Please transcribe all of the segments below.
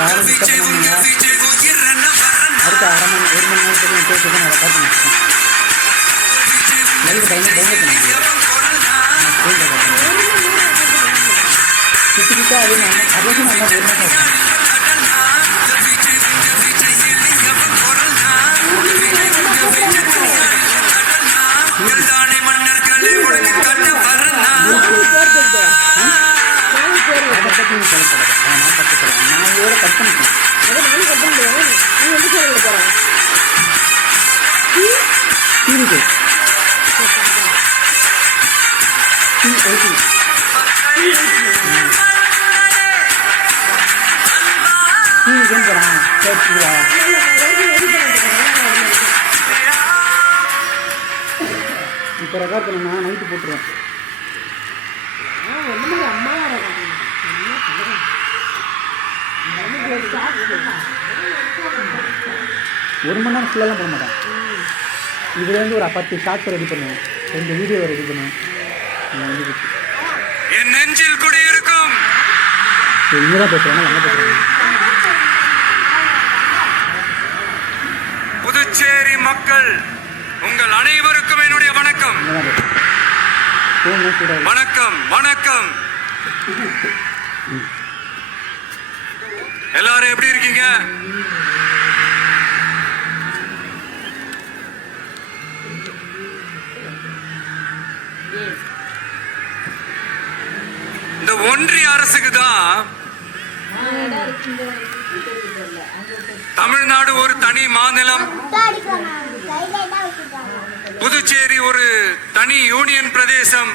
காரம் டிஸ்டர்ப் பண்ணுங்க. அடுத்த அரை மணி 1 மணி நேரத்துக்கு நான் பேசி தான் ரெக்கார்ட் பண்ணிருக்கேன். லைவ் டைம் டவுன்லோட் பண்ணுங்க. கிட்ட அது நான் அதுக்கு நல்லா வேணுமா சொல்றேன். இப்போ ரெக்கார்ட் பண்ணா நைட்டு போட்டுருவேன். ஒரு மணி நேரம் ஃபுல்லாக பண்ண மாட்டேன். இதுலேருந்து ஒரு 10 ஷார்ட்ஸ் ரெடி பண்ணுவேன், 2 வீடியோ ரெடி பண்ணுவேன். என் நெஞ்சில் கூட இருக்கும். இங்கே தான் பேசுகிறேன், நல்லா பேசுகிறேன். புதுச்சேரி மக்கள் உங்கள் அனைவருக்கும் என்னுடைய வணக்கம். வணக்கம் வணக்கம். எல்லாரும் எப்படி இருக்கீங்க? இந்த ஒன்றிய அரசுக்கு தான் தமிழ்நாடு ஒரு தனி மாநிலம், புதுச்சேரி ஒரு தனி யூனியன் பிரதேசம்.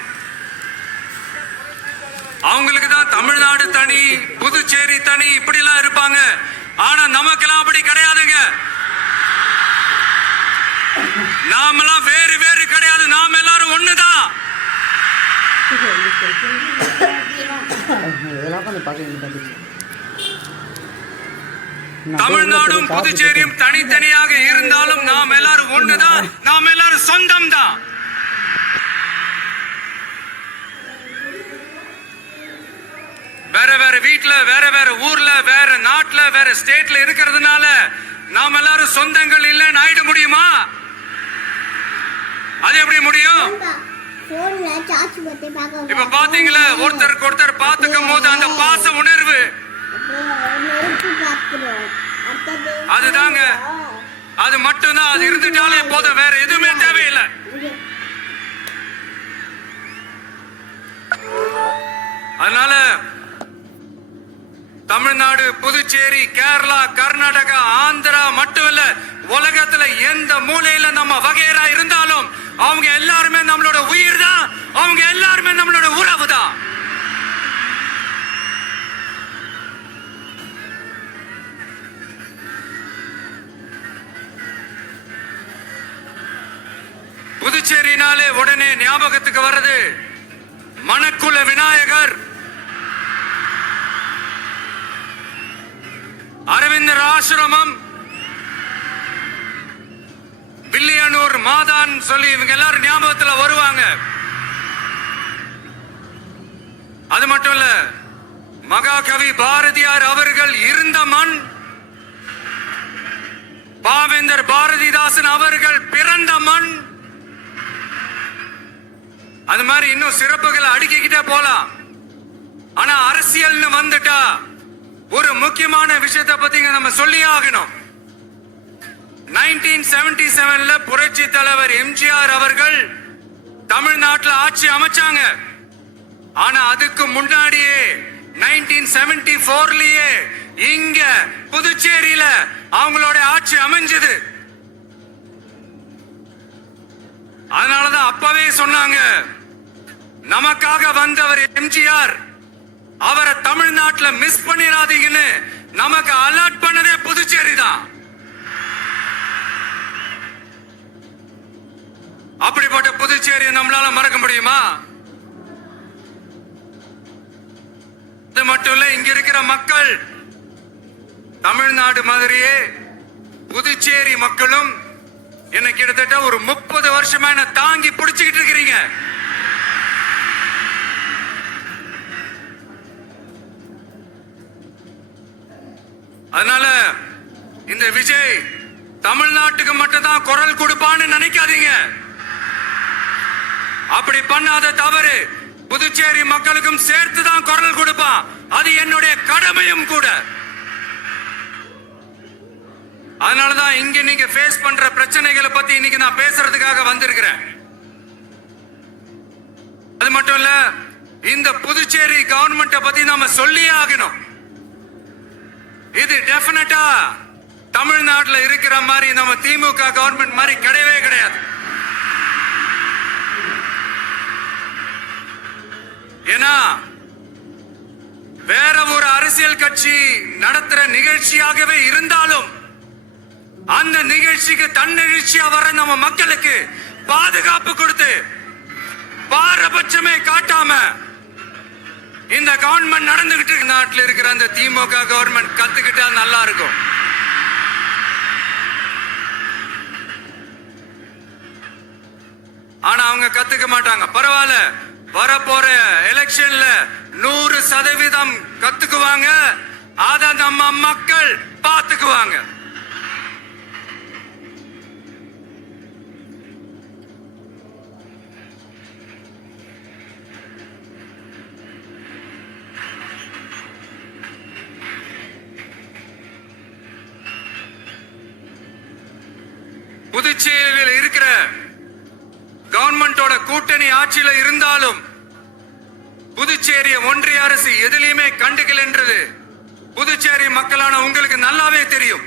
அவங்களுக்கு தான் தமிழ்நாடு தனி, புதுச்சேரி தனி, இப்படிலாம் இருப்பாங்க. ஆனா நமக்கெல்லாம் அப்படி கிடையாதுங்க. நாமெல்லாம் வேறு வேறு கிடையாது, நாம எல்லாரும் ஒண்ணுதான். தமிழ்நாடும் புதுச்சேரியும் தனித்தனியாக இருந்தாலும் நாம் எல்லாரும் ஒண்ணுதான், நாம் எல்லாரும் சொந்தம் தான். வேற வேற வீட்டுல, வேற வேற ஊர்ல, வேற நாட்டுல, வேற ஸ்டேட்ல இருக்கிறதுனால நாம் எல்லாரும் சொந்தங்கள் இல்லைன்னு ஆயிட முடியுமா? அது எப்படி முடியும்? இப்ப பாத்தீங்களா, ஒருத்தருக்கு ஒருத்தர் பாத்துக்கும் போது அந்த பாச உணர்வு, அதுதாங்க, அது மட்டும்தான். அது இருந்துட்டாலே போதும், வேற எதுவுமே தேவையில்லை. அதனால தமிழ்நாடு, புதுச்சேரி, கேரளா, கர்நாடகா, ஆந்திரா மட்டும் இல்ல, உலகத்துல எந்த மூலையில நம்ம வகையரா இருந்தாலும் அவங்க எல்லாருமே நம்மளோட உயிர் தான், அவங்க எல்லாருமே நம்மளோட உறவு தான். புதுச்சேரினாலே உடனே ஞாபகத்துக்கு வர்றது மணக்குள விநாயகர், அரவிந்தர் ஆசிரமம், வில்லியனூர் மாதான் சொல்லி இவங்க எல்லாரும் ஞாபகத்துல வருவாங்க. அது மட்டும் இல்ல, மகாகவி பாரதியார் அவர்கள் இருந்த மண், பாவேந்தர் பாரதிதாசன் அவர்கள் பிறந்த மண். அது மாதிரி இன்னும் சிறப்புகளை அடுக்கிக்கிட்டே போலாம். ஆனா அரசியல்னு வந்துட்டா ஒரு முக்கியமான விஷயத்தை பத்தி நம்ம சொல்லி ஆகணும். 1977ல புரட்சி தலைவர் எம்ஜிஆர் அவர்கள் தமிழ்நாட்டில் ஆட்சி அமைச்சாங்க. ஆனா அதுக்கு முன்னாடியே 1974லயே இங்க புதுச்சேரியில அவங்களோட ஆட்சி அமைஞ்சது. அதனாலதான் அப்பவே சொன்னாங்க, நமக்காக வந்தவர் எம்ஜிஆர், அவரை தமிழ்நாட்டில் மிஸ் பண்ணிடாதீங்கன்னு நமக்கு அலர்ட் பண்ணதே புதுச்சேரி தான். அப்படிப்பட்ட புதுச்சேரியை நம்மளால மறக்க முடியுமா? அது மட்டும் இல்ல, இங்க இருக்கிற மக்கள் தமிழ்நாடு மாதிரியே புதுச்சேரி மக்களும் என்ன கிட்டத்தட்ட ஒரு 30 வருஷமா என்ன தாங்கி பிடிச்சுக்கிட்டு இருக்கிறீங்க. அதனால இந்த விஜய் தமிழ்நாட்டுக்கு மட்டும்தான் குரல் கொடுப்பான்னு நினைக்காதீங்க. அப்படி பண்ணாத தவறு புதுச்சேரி மக்களுக்கும் சேர்த்து தான் குரல் கொடுப்பான். அது என்னுடைய கடமையும் கூட. அதனாலதான் இங்க நீங்க ஃபேஸ் பண்ற பிரச்சனைகளை பத்தி இன்னைக்கு நான் பேசுறதுக்காக வந்திருக்கிறேன். அது மட்டும் இல்ல, இந்த புதுச்சேரி கவர்மெண்ட்டை பத்தி நாம சொல்லியே ஆகணும். இது டெஃபினட்டா தமிழ்நாட்டுல இருக்கிற மாதிரி நம்ம திமுக கவர்மெண்ட் மாதிரி கிடையவே கிடையாது. ஏன்னா வேற ஒரு அரசியல் கட்சி நடத்துற நிகழ்ச்சியாகவே இருந்தாலும் அந்த நிகழ்ச்சிக்கு தன்னெழுச்சியா வர நம்ம மக்களுக்கு பாதுகாப்பு கொடுத்து பாரபட்சமே காட்டாம இந்த கவர்மெண்ட் நடந்துகிட்டு இருக்கு. நாட்டில் இருக்கிற அந்த திமுக கவர்மெண்ட் கத்துக்கிட்டா நல்லா இருக்கும். ஆனா அவங்க கத்துக்க மாட்டாங்க. பரவாயில்ல, வரப்போற எலெக்ஷன்ல 100% கத்துக்குவாங்க. அத நம்ம மக்கள் பார்த்துக்குவாங்க. புதுச்சேரியில் இருக்கிற கவர்மெண்டோட கூட்டணி ஆட்சியில இருந்தாலும் புதுச்சேரிய ஒன்றிய அரசு எதிலையுமே கண்டுக்கல் என்றது புதுச்சேரி மக்களான உங்களுக்கு நல்லாவே தெரியும்.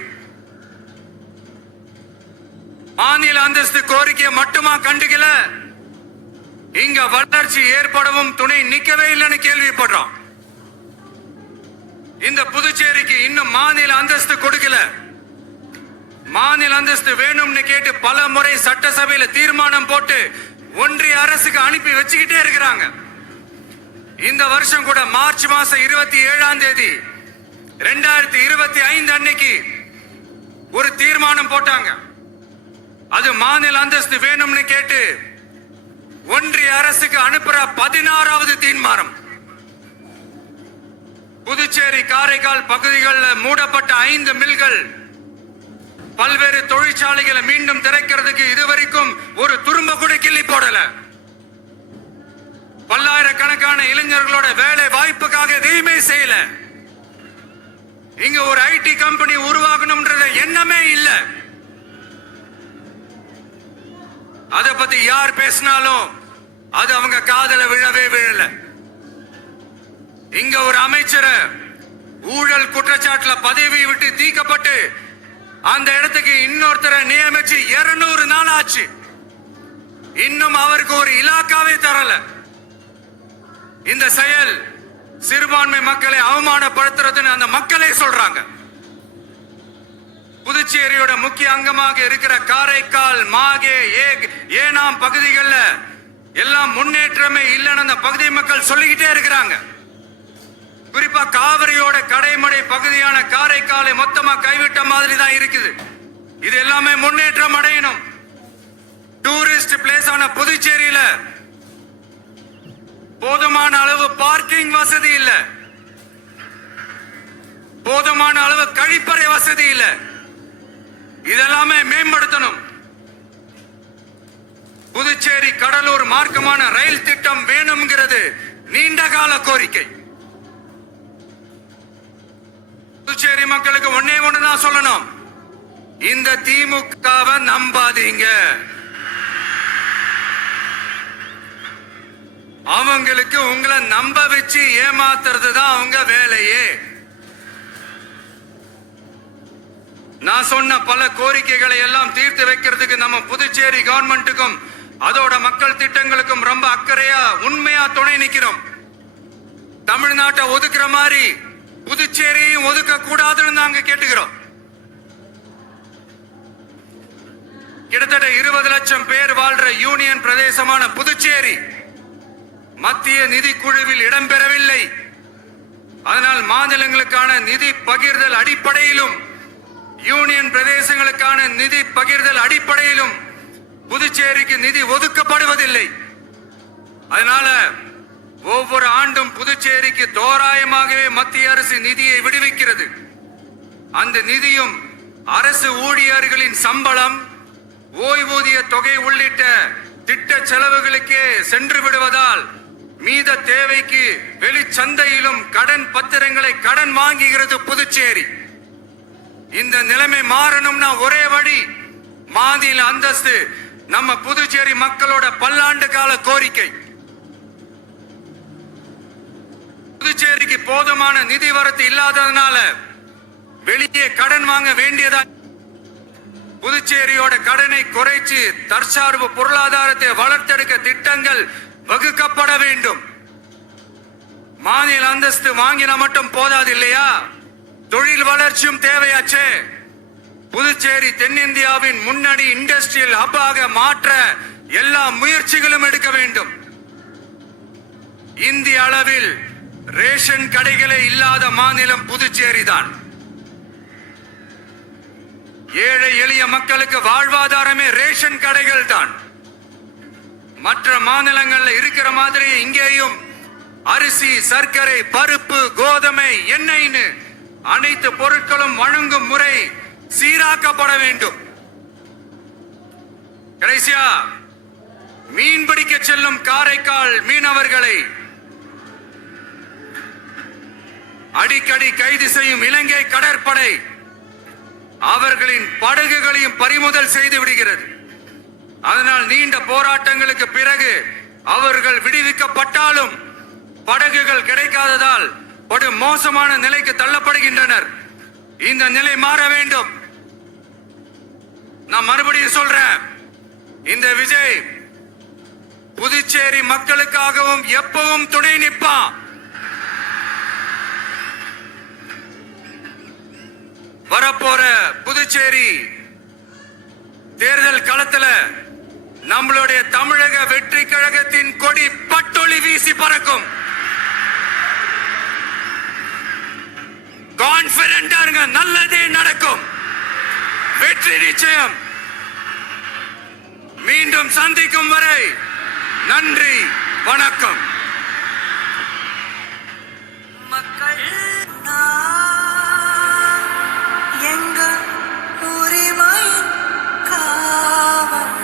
மாநில அந்தஸ்து கோரிக்கையை மட்டுமா கண்டுக்கல, இங்க வளர்ச்சி ஏற்படவும் துணை நிக்கவே இல்லைன்னு கேள்விப்படுறோம். இந்த புதுச்சேரிக்கு இன்னும் மாநில அந்தஸ்து கொடுக்கல. மாநில அந்தஸ்து வேணும்னு கேட்டு பல முறை சட்டசபையில தீர்மானம் போட்டு ஒன்றிய அரசுக்கு அனுப்பி வச்சுக்கிட்டே இருக்கிறாங்க. இந்த வருஷம் கூட மார்ச் மாசம் 27ஆம் தேதி 2025 அன்னைக்கு ஒரு தீர்மானம் போட்டாங்க. அது மாநில அந்தஸ்து வேணும்னு கேட்டு ஒன்றிய அரசுக்கு அனுப்புற 16வது தீர்மானம். புதுச்சேரி காரைக்கால் பகுதிகளில் மூடப்பட்ட 5 மில்கள், பல்வேறு தொழிற்சாலைகளை மீண்டும் திறக்கிறதுக்கு இதுவரைக்கும் ஒரு துரும்ப கூட கிள்ளி போடல. பல்லாயிரக்கணக்கான இளைஞர்களோட வேலை வாய்ப்புக்காக எதையுமே செய்யல. இங்க ஒரு ஐடி கம்பெனி உருவாகணும்ன்றது எண்ணமே இல்ல. அத பத்தி யார் பேசினாலும் அது அவங்க காதல விழவே விழல. இங்க ஒரு அமைச்சர் ஊழல் குற்றச்சாட்டுல பதவி விட்டு தீக்கப்பட்டு அந்த இடத்துக்கு இன்னொருத்தரை நியமிச்சு 200 நாள் ஆச்சு. இன்னும் அவருக்கு ஒரு இலாக்காவே தரல. இந்த செயல் சிறுபான்மை மக்களை அவமானப்படுத்துறதுன்னு அந்த மக்களே சொல்றாங்க. புதுச்சேரியோட முக்கிய அங்கமாக இருக்கிற காரைக்கால், மாகே, ஏனாம் பகுதிகளில் எல்லாம் முன்னேற்றமே இல்லைன்னு அந்த பகுதி மக்கள் சொல்லிக்கிட்டே இருக்கிறாங்க. குறிப்பா காவிரியோட கடைமடை பகுதியான காரைக்காலை மொத்தமா கைவிட்ட மாதிரி தான் இருக்குது. இது எல்லாமே முன்னேற்றம் அடையணும். டூரிஸ்ட் பிளேஸ் ஆன புதுச்சேரியில போதுமான அளவு பார்க்கிங் வசதி இல்ல, போதுமான அளவு கழிப்பறை வசதி இல்ல. இதெல்லாமே மேம்படுத்தணும். புதுச்சேரி கடலூர் மார்க்கமான ரயில் திட்டம் வேணும்ங்கிறது நீண்ட கால கோரிக்கை. புதுச்சேரி மக்களுக்கு ஒண்ணுதான் சொல்லணும், இந்த திமுகவை நம்பாதீங்க. அவங்களுக்கு உங்களை நம்ப வச்சு ஏமாத்துறது தான் அவங்க வேலையே. நான் சொன்ன பல கோரிக்கைகளை எல்லாம் தீர்த்து வைக்கிறதுக்கு நம்ம புதுச்சேரி கவர்மெண்ட்டுக்கும் அதோட மக்கள் திட்டங்களுக்கும் ரொம்ப அக்கறையா உண்மையா துணை நிக்கிறோம். தமிழ்நாட்டை ஒதுக்குற மாதிரி புதுச்சேரியும் ஒதுக்க கூடாதுன்னு நாங்க கேட்டுக்கிறோம். கிட்டத்தட்ட 20 லட்சம் பேர் வாழ்ற யூனியன் பிரதேசமான புதுச்சேரி மத்திய நிதி குழுவில் இடம்பெறவில்லை. அதனால் மாநிலங்களுக்கான நிதி பகிர்தல் அடிப்படையிலும் யூனியன் பிரதேசங்களுக்கான நிதி பகிர்தல் அடிப்படையிலும் புதுச்சேரிக்கு நிதி ஒதுக்கப்படுவதில்லை. அதனால ஒவ்வொரு ஆண்டும் புதுச்சேரிக்கு தோராயமாகவே மத்திய அரசு நிதியை விடுவிக்கிறது. அந்த நிதியும் அரசு ஊழியர்களின் சம்பளம், ஓய்வூதிய தொகை உள்ளிட்ட திட்ட செலவுகளுக்கே சென்று விடுவதால் மீத தேவைக்கு வெளிச்சந்தையிலும் கடன் பத்திரங்களை கடன் வாங்குகிறது புதுச்சேரி. இந்த நிலைமை மாறணும்னா ஒரே வழி, மாநில அந்தஸ்து நம்ம புதுச்சேரி மக்களோட பல்லாண்டு கால கோரிக்கை. புதுச்சேரிக்கு போதுமான நிதி வரத்து இல்லாததுனால வெளியே கடன் வாங்க வேண்டியதா. புதுச்சேரியோட கடனை குறைச்சு தற்சார்பு பொருளாதாரத்தை வளர்த்தெடுக்க திட்டங்கள் வகுக்கப்பட வேண்டும். மாநில அந்தஸ்து வாங்கினா மட்டும் போதாது இல்லையா, தொழில் வளர்ச்சியும் தேவையாச்சே. புதுச்சேரி தென்னிந்தியாவின் முன்னணி இண்டஸ்ட்ரியல் ஹப்பாக மாற்ற எல்லா முயற்சிகளும் எடுக்க வேண்டும். இந்திய அளவில் ரேஷன் கடைகளே இல்லாத மாநிலம் புதுச்சேரி தான். ஏழை எளிய மக்களுக்கு வாழ்வாதாரமே ரேஷன் கடைகள் தான். மற்ற மாநிலங்கள்ல இருக்கிற மாதிரி இங்கேயும் அரிசி, சர்க்கரை, பருப்பு, கோதுமை, எண்ணெய்னு அனைத்து பொருட்களும் வழங்கும் முறை சீராக்கப்பட வேண்டும். கடைசியா, மீன் பிடிக்க செல்லும் காரைக்கால் மீனவர்களை அடிக்கடி கைது செய்யும் இலங்கை கடற்படை அவர்களின் படகுகளையும் பறிமுதல் செய்து விடுகிறது. அதனால் நீண்ட போராட்டங்களுக்கு பிறகு அவர்கள் விடுவிக்கப்பட்டாலும் படகுகள் கிடைக்காததால் படு மோசமான நிலைக்கு தள்ளப்படுகின்றனர். இந்த நிலை மாற வேண்டும். நான் மறுபடியும் சொல்றேன், இந்த விஜய் புதுச்சேரி மக்களுக்காகவும் எப்பவும் துணை நிற்பான். வரப்போற புதுச்சேரி தேர்தல் களத்துல நம்மளுடைய தமிழக வெற்றி கழகத்தின் கொடி பட்டொளி வீசி பறக்கும். கான்பிடென்டா இருங்க, நல்லதே நடக்கும். வெற்றி நிச்சயம். மீண்டும் சந்திக்கும் வரை நன்றி, வணக்கம். மக்கள் எங்கள் உரிமை காவல்.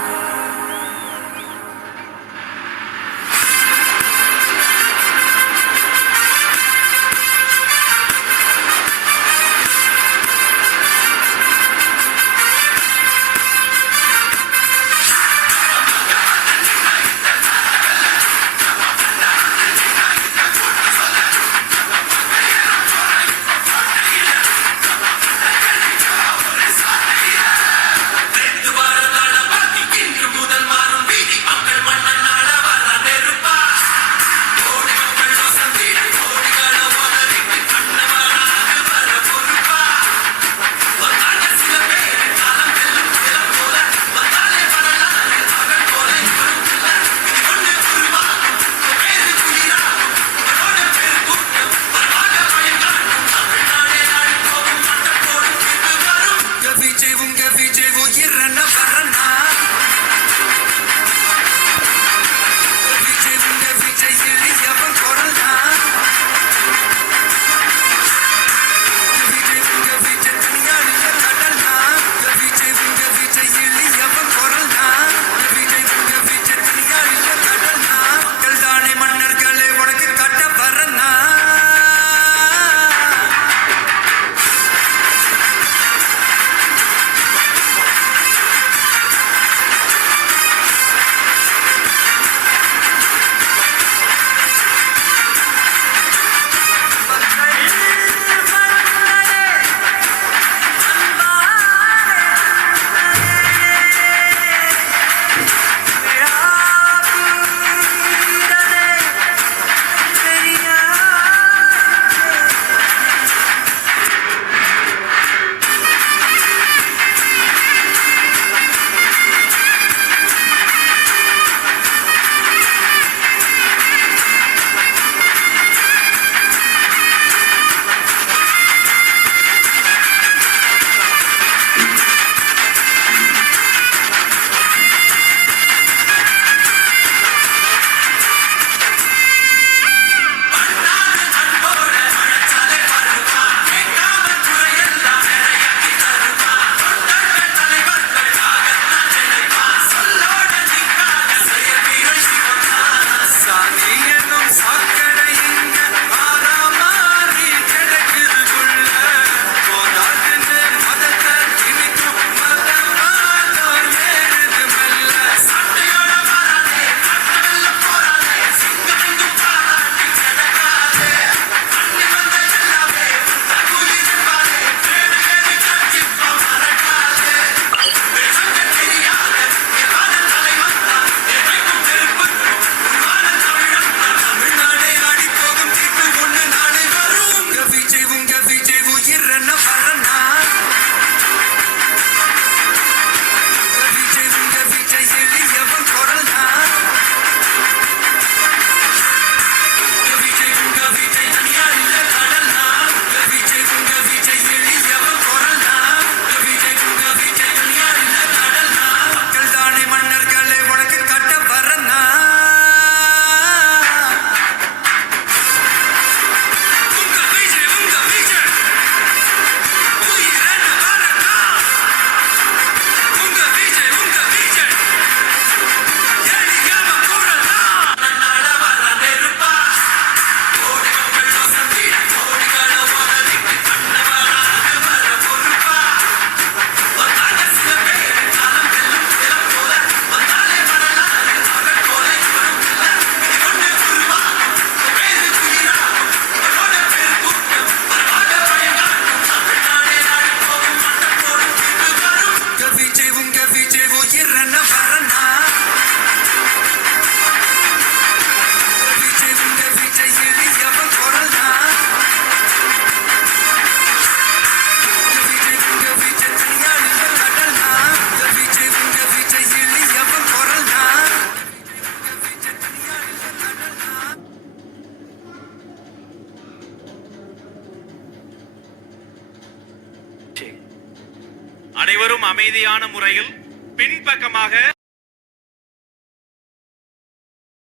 அனைவரும் அமைதியான முறையில் பின்பக்கமாக